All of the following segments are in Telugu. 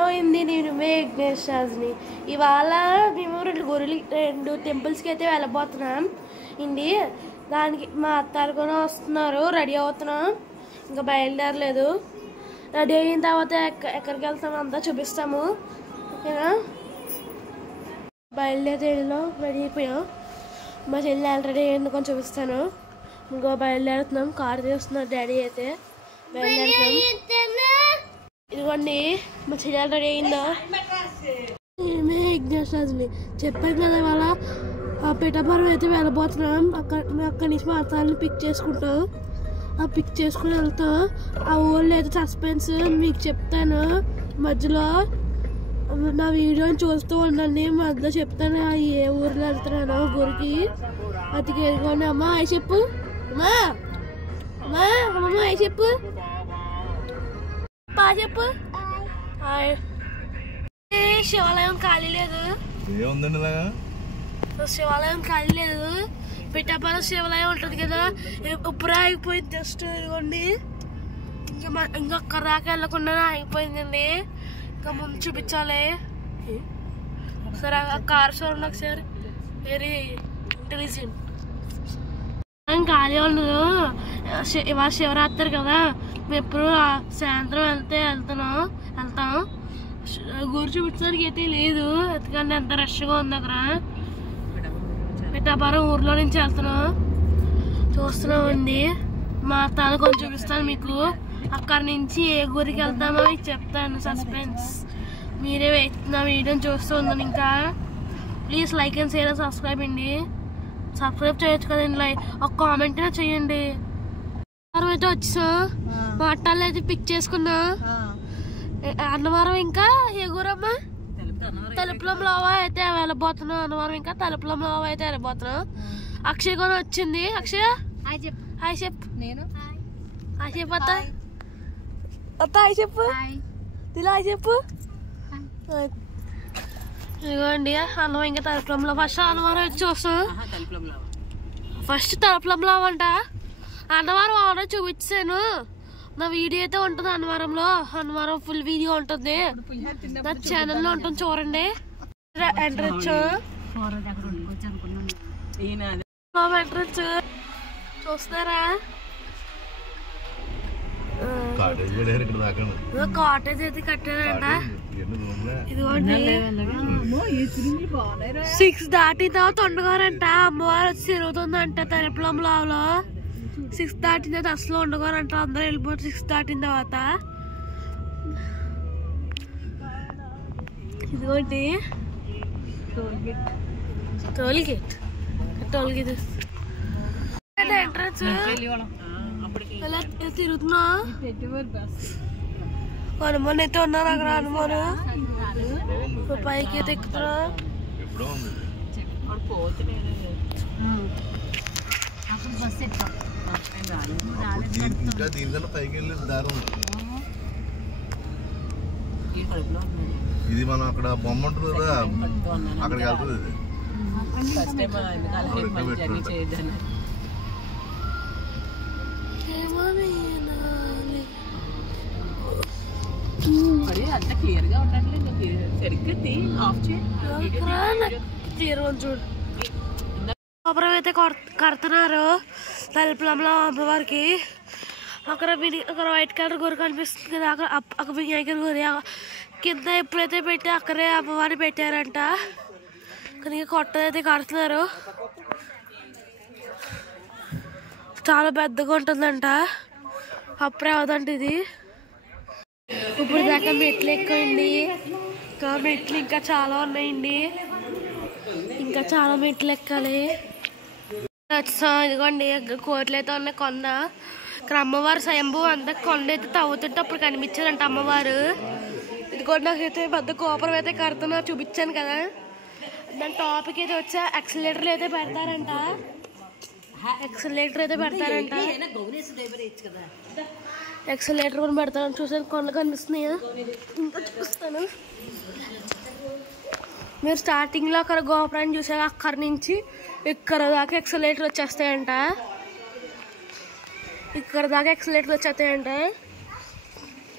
అయింది. నేను విఘ్నేష్ రాజ్ని. ఇవాళ మేము రెండు టెంపుల్స్కి అయితే వెళ్ళబోతున్నాం ఇండి. దానికి మా అత్తారు కూడా వస్తున్నారు. రెడీ అవుతున్నాం, ఇంకా బయలుదేరలేదు. రెడీ అయిన తర్వాత ఎక్కడికి వెళ్తామో అంతా చూపిస్తాము, ఓకేనా? బయలుదేరిలో రెడీ అయిపోయాం. మా చెల్లి ఆల్రెడీ అయింది, కొంచెం చూపిస్తాను. ఇంకో బయలుదేరుతున్నాం. కారు తీస్తున్నారు డాడీ అయితే. బయలుదేరుతున్నాం. ఇదిగోండి మా చెల్లి రెడీ అయిందో. మేమే విఘ్నేష్ రాజ్ని. చెప్పాను కదా ఇవాళ పిఠాపురం అయితే వెళ్ళబోతున్నాం. అక్కడి నుంచి మా అత్తాన్ని పిక్ చేసుకుంటాం. ఆ పిక్ చేసుకుని వెళ్తాం. ఆ ఊళ్ళో అయితే సస్పెన్స్ మీకు చెప్తాను. మధ్యలో నా వీడియోని చూస్తూ ఉండండి. మధ్యలో చెప్తాను ఏ ఊరిలో వెళ్తున్నానో గురికి. అతికి ఎదుగుకోండి. అమ్మ అయి చెప్పు. అమ్మా అమ్మా అమ్మమ్మ అయి చెప్పు. చెప్పు. శివాలయం ఖాళీ లేదు. శివాలయం ఖాళీ లేదు. పిఠాపురం శివాలయం ఉంటుంది కదా, ఇప్పుడు ఆగిపోయింది. జస్ట్ ఇదిగోండి, ఇంకా అక్కడ దాకా వెళ్ళకుండా ఆగిపోయిందండి. ఇంకా ముందు చూపించాలి. సరే ఆ కార్ చూడండి ఒకసారి. Very intelligent. ఖాళీ ఉండదు. ఇవాళ శివరాత్రి కదా, మేము ఎప్పుడు సాయంత్రం వెళ్తాం. గురి చూపించడానికి అయితే లేదు, ఎందుకంటే ఎంత రష్గా ఉంది అక్కడ. పిఠాపురం ఊర్లో నుంచి చూస్తున్నామండి. మా తాను కొంచెం చూపిస్తాను మీకు. అక్కడ నుంచి ఏ గురికి వెళ్తామో మీకు చెప్తాను. సస్పెన్స్. మీరే నా వీడియోని చూస్తూ ఉందని. ఇంకా please like and share and subscribe అండి. సబ్స్క్రైబ్ చేయొచ్చు కదండి, ఒక కామెంట్ చేయండి. అయితే వచ్చేసాం. మా అట్టాలు అయితే పిక్ చేసుకున్నా. అన్నవరం ఇంకా ఏ ఊరమ్మా? తలుపులంలోవా అయితే వెళ్ళబోతున్నాం. అన్నవరం ఇంకా తలుపులంలోవా అయితే వెళ్ళబోతున్నాం. అక్షయ్ కూడా వచ్చింది. అక్షయ్ హాయ్ చెప్పు. నేను హాయ్ చెప్పు. అత్త హాయ్ చెప్పు. తిలా హాయ్ చెప్పు. ఇదిగోండి అన్నం ఇంకా తలుపులంలో. ఫస్ట్ అన్నవరం వచ్చి చూస్తాం. ఫస్ట్ తలుపులంలో అంట. అన్నవరం ఆల్రెడీ చూపించాను. నా వీడియో అయితే ఉంటుంది అన్నవరంలో. అన్నవరం ఫుల్ వీడియో ఉంటుంది నా ఛానల్లో ఉంటుంది, చూడండి. ఎంట్రన్స్ చూస్తున్నారా? కాటేజ్ అయితే కట్టారంట. ఇదిగోండి 6 దాటిన తర్వాత ఉండగారంట. అమ్మవారు వచ్చి తిరుగుతుందంట తలుపులంలో. 6 దాటిన తర్వాత అసలు ఉండగారంట. అందరూ వెళ్ళిపోతారు 6 దాటిన తర్వాత. ఇదిగోండి టోల్గేట్ ఎంట్రన్స్. తిరుగుతున్నా. హనుమాన్ అయితే ఉన్నారు అక్కడ. హనుమాన్ పైకి అయితే ఎక్కుతున్నా. ఇది మనం అక్కడ బొమ్మ ఉంటుంది కదా, అక్కడికి వెళ్తుంది. గోపురం అయితే కడుతున్నారు తలుపులంలో అమ్మవారికి. అక్కడ వైట్ కలర్ గురి కనిపిస్తుంది కదా, అక్కడ వినాయకుడి గురి కింద ఎప్పుడైతే పెట్టి అక్కడే అమ్మవారిని పెట్టారంట. కానీ కొత్తది అయితే కడుతున్నారు. చాలా పెద్దగా ఉంటుందంట. అప్పుడే అవదంట ఇది. ఇప్పుడు దాకా మెట్లు ఎక్కువండి. ఇంకా మెట్లు ఇంకా చాలా ఉన్నాయండి. ఇంకా చాలా మెట్లు ఎక్కాలి. ఇదిగోండి కోట్లు అయితే ఉన్నాయి. కొండ ఇక్కడ అమ్మవారు స్వయంభూ అంతా కొండ అయితే తవ్వుతుంటే అప్పుడు కనిపించారంట అమ్మవారు. ఇదిగోండి నాకైతే పెద్ద గోపురం అయితే కడుతున్నా, చూపించాను కదా. దాని టాపిక్ అయితే వచ్చా ఎక్సలేటర్ అయితే పెడతారంట. ఎక్సలేటర్ కూడా పెడతారని చూసాను. కొండలు కనిపిస్తున్నాయా? ఇంకా చూపిస్తాను. మీరు స్టార్టింగ్లో అక్కడ గోపురాన్ని చూసారు, అక్కడి నుంచి ఇక్కడ దాకా ఎక్సలేటర్ వచ్చేస్తాయంట.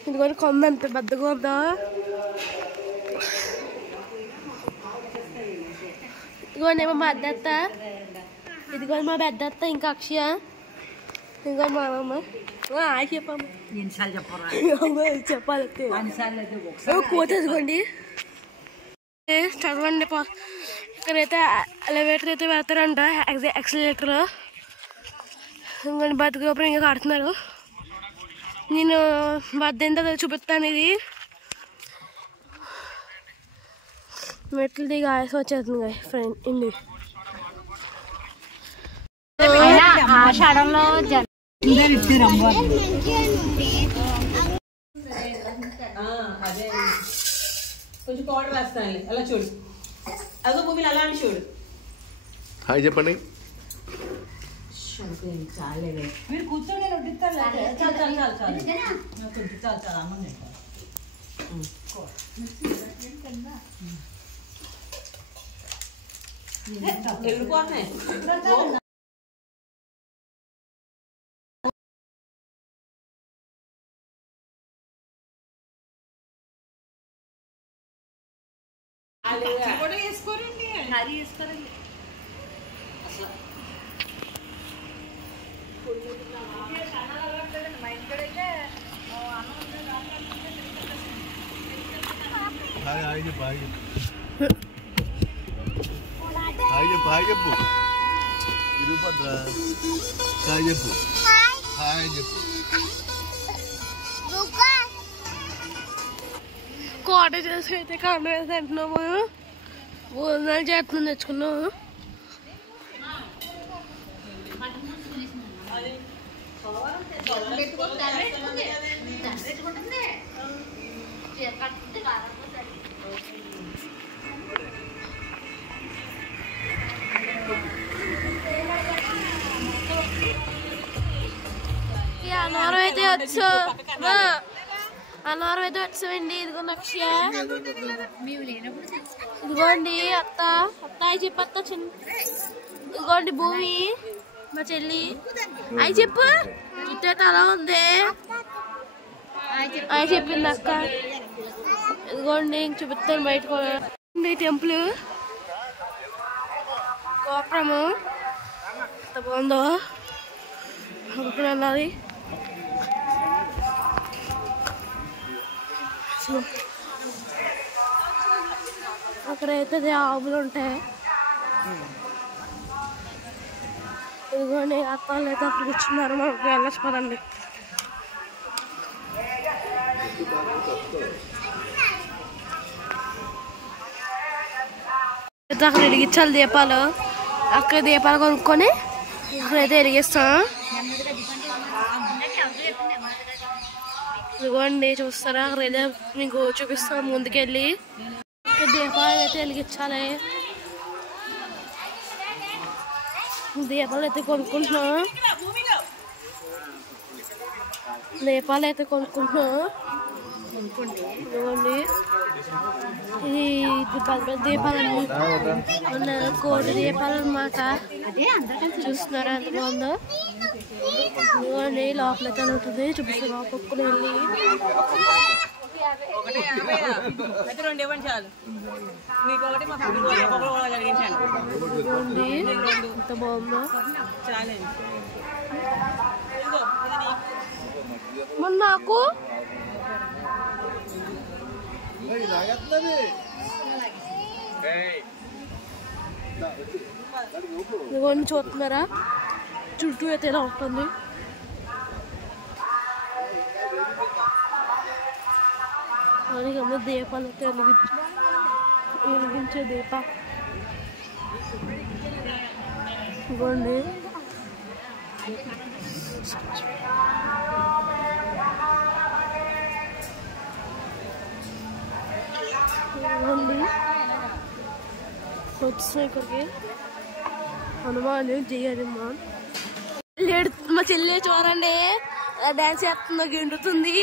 ఇదిగోని కొండ ఎంత పెద్దగా ఉందా. ఇదిగోండి మా పెద్దత్త, ఇదిగోండి మా పెద్దత్త, ఇంకా అక్షయ, ఇంకా మా అమ్మమ్మ. చెప్పమ్మా, చెప్పాలి కూతేసుకోండి. చదవండి. ఇక్కడైతే ఎలివేటర్ అయితే పెడతారంట, ఎక్సలేటర్. ఇంకొంచెం బతుకోపడం ఇంకా కడుతున్నారు. నేను బద్దెంత చూపిస్తాను. ఇది మెట్లు దిగి ఆయాసం వచ్చేస్తుంది ఫ్రెండ్. ఇండి ఆషాఢంలో కొంచెం పౌడర్ వేస్తాను. అలా చూడు, అదో భూమిని అలా అని చూడు. హాయ్ చెప్పండి. చాలేదే మీరు కూర్చొని వడ్డిస్తారు. చాలు చాలు చాలు చాలు కొంచెం చాలు చాలు అమ్మ. ఎదురుకోతున్నాయి. కూడా వేసుకోరండి, హరి వేసుకోరండి. హాయ్ చెప్పు, హాయ్ చెప్పు, హాయ్ చెప్పు, హాయ్ చెప్పు. ఇరుపద్ర హాయ్ చెప్పు, హాయ్ చెప్పు. కోట చేసి అయితే కాండ వేసి అంటున్నాము. భోజనాలు చేస్తున్నాం, తెచ్చుకున్నాము. అన్నవరం అయితే వచ్చా, అన్నవరం అయితే వచ్చామండి. ఇదిగోండి అక్షయ, ఇదిగోండి అత్త, అయి చెప్పు అత్త. చిన్న ఇదిగోండి భూమి, మా చెల్లి. అయి చెప్పు, చుట్టూ అలా ఉంది. అయి చెప్పింది అక్క. ఇదిగోండి చూపిస్తాను బయటకు. టెంపుల్ గోపురము ఎంత బాగుందో, అక్కడ వెళ్ళాలి. అక్కడైతే ఆవులు ఉంటాయి. ఇదిగోండి అత్త వాళ్ళు అయితే అక్కడ కూర్చున్నారు. మనకు వెళ్ళచ్చు పదండి. అక్కడ వెలిగించాలి దీపాలు. అక్కడ దీపాలు కొనుక్కొని అక్కడైతే వెలిగిస్తాం. ఇదిగోండి చూస్తారా, అక్కడైతే మీకు చూపిస్తాం ముందుకెళ్ళి. ఇక్కడ దీపాలు అయితే వెలిగించాలి. దీపాలు అయితే కొనుక్కుంటున్నాం. దీపాలు అయితే కొనుక్కుంటున్నాం. ఇదిగోండి ఇది పెద్ద దీపాలు, కోటి దీపాలు అన్నమాట. చూస్తున్నారా ఎంత బాగుందో. ఇదిగోండి లోపలైతే ఉంటుంది, చూపిస్తాను. ఒక్కొక్కరు వెళ్ళి ఇదిగోండి ఎంత బాగుందో. మొన్న నాకు ఇదిగోండి చూస్తున్నారా, చుట్టూ అయితే ఇలా ఉంటుంది. అలాగే దీపాలు అయితే వెలిగించే దీప. ఇదిగోండి వచ్చినాయి ఇక్కడికి. హనుమాన్, జై హనుమాన్. మా చెల్లి చూడండి డాన్స్ చేస్తుందో, గెంటుతుంది.